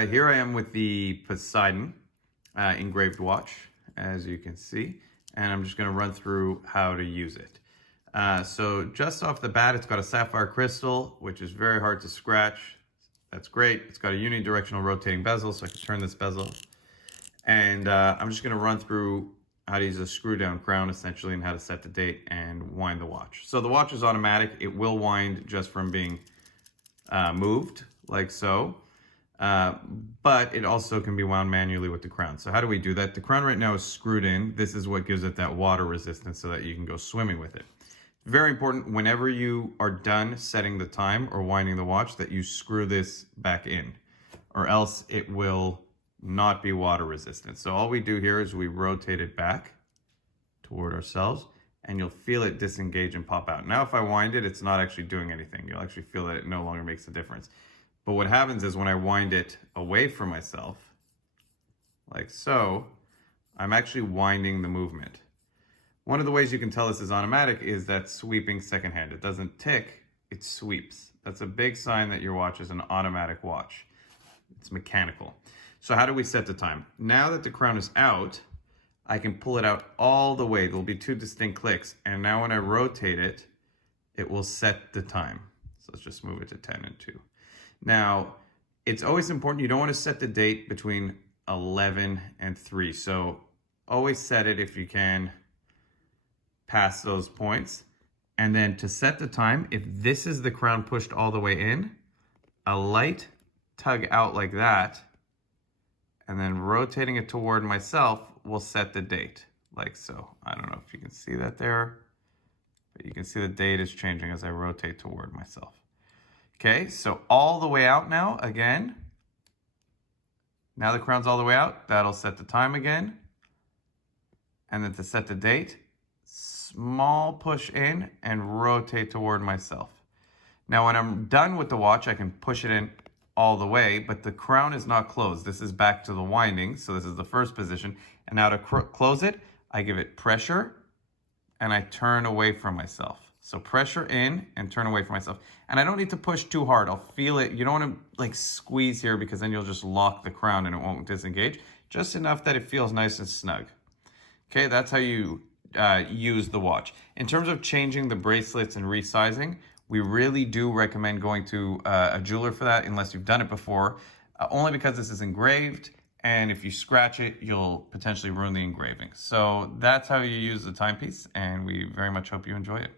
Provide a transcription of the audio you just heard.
Here I am with the Poseidon engraved watch, as you can see, and I'm just going to run through how to use it. So just off the bat, it's got a sapphire crystal, which is very hard to scratch. That's great. It's got a unidirectional rotating bezel, so I can turn this bezel. And I'm just going to run through how to use a screw down crown, essentially, and how to set the date and wind the watch. So the watch is automatic. It will wind just from being moved, like so. But it also can be wound manually with the crown. So how do we do that? The crown right now is screwed in. This is what gives it that water resistance so that you can go swimming with it. Very important whenever you are done setting the time or winding the watch that you screw this back in, or else it will not be water resistant. So all we do here is we rotate it back toward ourselves and you'll feel it disengage and pop out. Now if I wind it, it's not actually doing anything. You'll actually feel that it no longer makes a difference. But what happens is when I wind it away from myself, like so, I'm actually winding the movement. One of the ways you can tell this is automatic is that sweeping second hand. It doesn't tick, it sweeps. That's a big sign that your watch is an automatic watch. It's mechanical. So how do we set the time? Now that the crown is out, I can pull it out all the way. There'll be two distinct clicks. And now when I rotate it, it will set the time. So let's just move it to 10 and 2. Now, it's always important, you don't want to set the date between 11 and 3. So always set it if you can past those points. And then to set the time, if this is the crown pushed all the way in, a light tug out like that, and then rotating it toward myself will set the date, like so. I don't know if you can see that there, but you can see the date is changing as I rotate toward myself. Okay, so all the way out now, again. Now the crown's all the way out, that'll set the time again. And then to set the date, small push in and rotate toward myself. Now when I'm done with the watch, I can push it in all the way, but the crown is not closed. This is back to the winding, so this is the first position. And now to close it, I give it pressure and I turn away from myself. So pressure in and turn away from myself. And I don't need to push too hard. I'll feel it. You don't want to like squeeze here because then you'll just lock the crown and it won't disengage. Just enough that it feels nice and snug. Okay, that's how you use the watch. In terms of changing the bracelets and resizing, we really do recommend going to a jeweler for that unless you've done it before, only because this is engraved. And if you scratch it, you'll potentially ruin the engraving. So that's how you use the timepiece, and we very much hope you enjoy it.